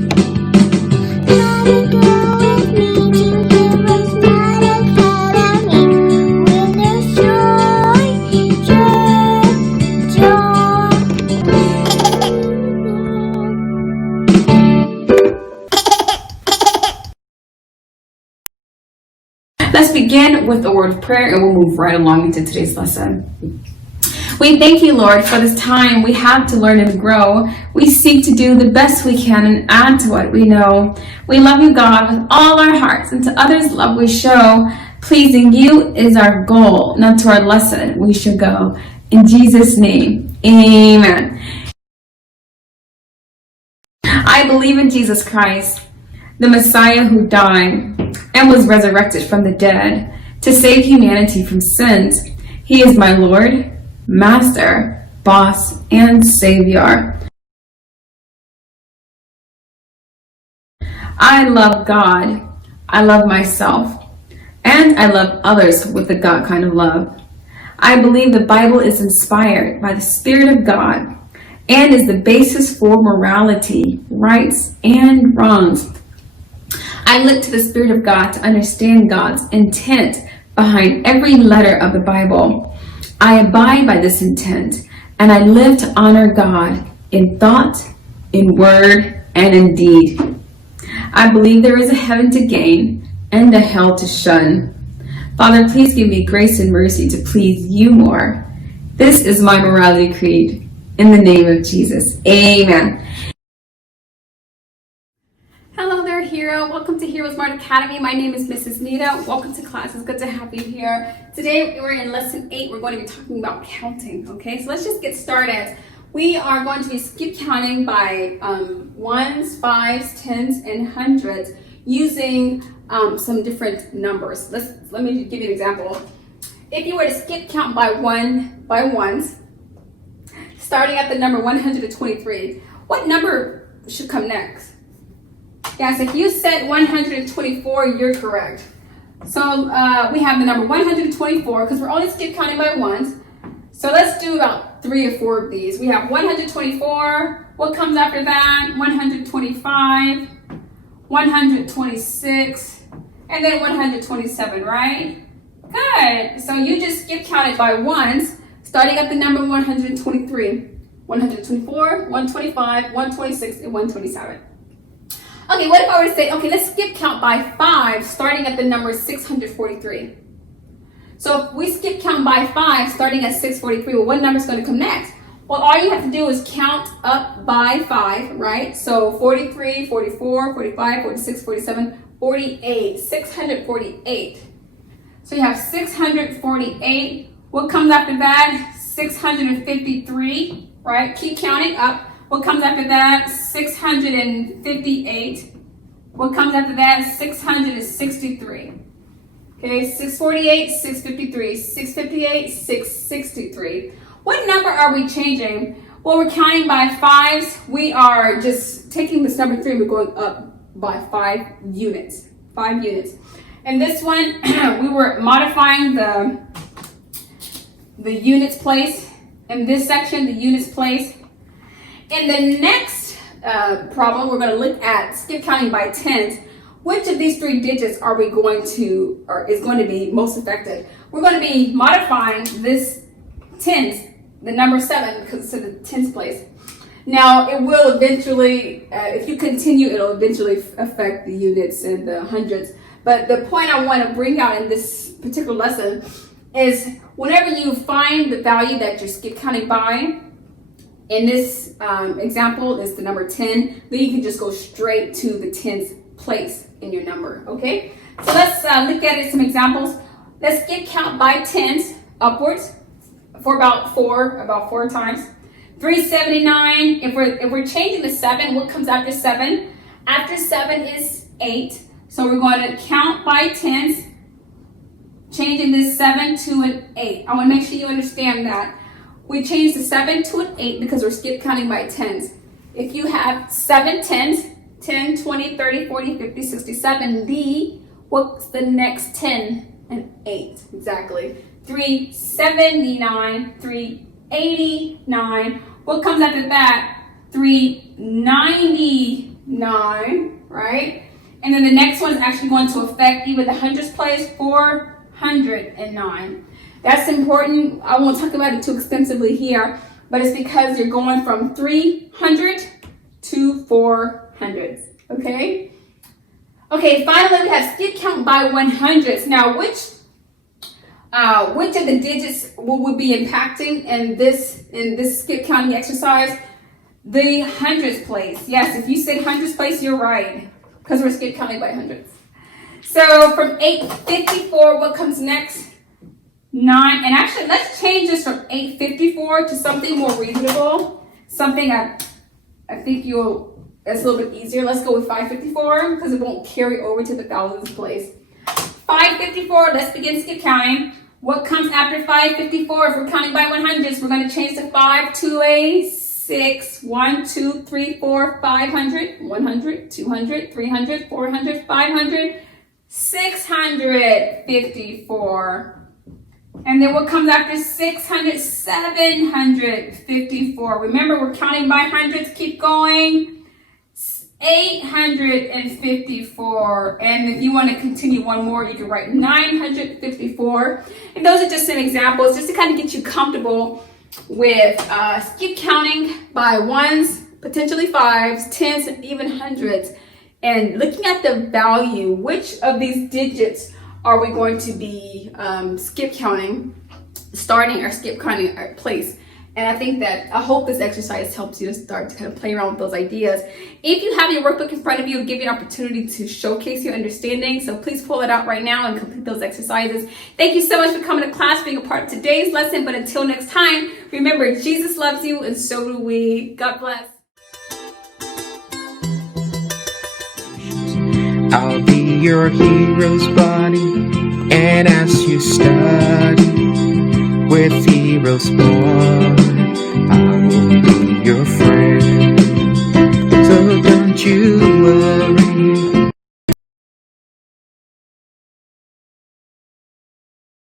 Let's begin with a word of prayer and we'll move right along into today's lesson. We thank you, Lord, for this time we have to learn and grow. We seek to do the best we can and add to what we know. We love you, God, with all our hearts, and to others love we show. Pleasing you is our goal, not to our lesson we should go. In Jesus' name, amen. I believe in Jesus Christ, the Messiah who died and was resurrected from the dead to save humanity from sins. He is my Lord, Master, Boss, and Savior. I love God, I love myself, and I love others with the God kind of love. I believe the Bible is inspired by the Spirit of God and is the basis for morality, rights, and wrongs. I look to the Spirit of God to understand God's intent behind every letter of the Bible. I abide by this intent, and I live to honor God in thought, in word, and in deed. I believe there is a heaven to gain and a hell to shun. Father, please give me grace and mercy to please you more. This is my morality creed. In the name of Jesus, amen. Hello there, Hero. Welcome to HeroesMart Academy. My name is Mrs. Nita. Welcome to class. It's good to have you here. Today, we're in lesson 8. We're going to be talking about counting, okay? So let's just get started. We are going to be skip counting by ones, fives, tens, and hundreds using some different numbers. Let me give you an example. If you were to skip count by ones, starting at the number 123, what number should come next? Yes, if you said 124, you're correct. So we have the number 124 because we're only skip counting by ones. So let's do about 3 or 4 of these. We have 124. What comes after that? 125, 126, and then 127, right? Good. So you just skip counted by ones, starting at the number 123, 124, 125, 126, and 127. Okay, what if I were to say, okay, let's skip count by 5, starting at the number 643. So if we skip count by 5, starting at 643, well, what number is going to come next? Well, all you have to do is count up by 5, right? So 43, 44, 45, 46, 47, 48, 648. So you have 648. What comes after that? 653, right? Keep counting up. What comes after that? 658. What comes after that? 663. Okay, 648, 653, 658, 663. What number are we changing? Well, we're counting by 5s. We are just taking this number 3, we're going up by 5 units. 5 units. And this one, we were modifying the units place. In this section, the units place. In the next problem, we're going to look at skip counting by tens. Which of these 3 digits are we going to, or is going to be most affected? We're going to be modifying this tens, the number 7, because it's in the tens place. Now, it will eventually, if you continue, it'll eventually affect the units and the hundreds. But the point I want to bring out in this particular lesson is whenever you find the value that you're skip counting by, in this example is the number 10, then you can just go straight to the tens place in your number, okay? So let's look at some examples. Let's skip count by tens upwards for about four times. 379, if we're changing the 7, what comes after 7? After 7 is 8. So we're going to count by tens, changing this 7 to an 8. I want to make sure you understand that. We changed the 7 to an 8 because we're skip counting by tens. If you have 7 tens, 10, 20, 30, 40, 50, 60, 70, what's the next 10 and 8? Exactly. 379, 389. What comes after that? 390, 9, right? And then the next one is actually going to affect even the hundredths place, 409. That's important. I won't talk about it too extensively here, but it's because you're going from 300 to 400s, okay? Okay, finally we have skip count by 100ths. Now, which of the digits will we be impacting in this skip counting exercise? The hundredths place. Yes, if you said hundredths place, you're right, because we're skip counting by hundredths. So from 854, what comes next? 9. And actually, let's change this from 854 to something more reasonable. Something I think it's a little bit easier. Let's go with 554 because it won't carry over to the thousands place. 554, let's begin skip counting. What comes after 554? If we're counting by 100ths, we're going to change the 5 to a 6. 1, 2, 3, 4, 500, 100, 200, 300, 400, 500, 654. And then what comes after 600? 754. Remember, we're counting by hundreds. Keep going. 854. And if you want to continue one more, you can write 954. And those are just some examples just to kind of get you comfortable with skip counting by ones, potentially fives, tens, and even hundreds. And looking at the value, which of these digits are we going to be skip counting, starting our skip counting place? And I hope this exercise helps you to start to kind of play around with those ideas. If you have your workbook in front of you, it'll give you an opportunity to showcase your understanding. So please pull it out right now and complete those exercises. Thank you so much for coming to class, being a part of today's lesson. But until next time, remember, Jesus loves you and so do we. God bless. I'll be your hero's buddy, and as you study with HeroesMart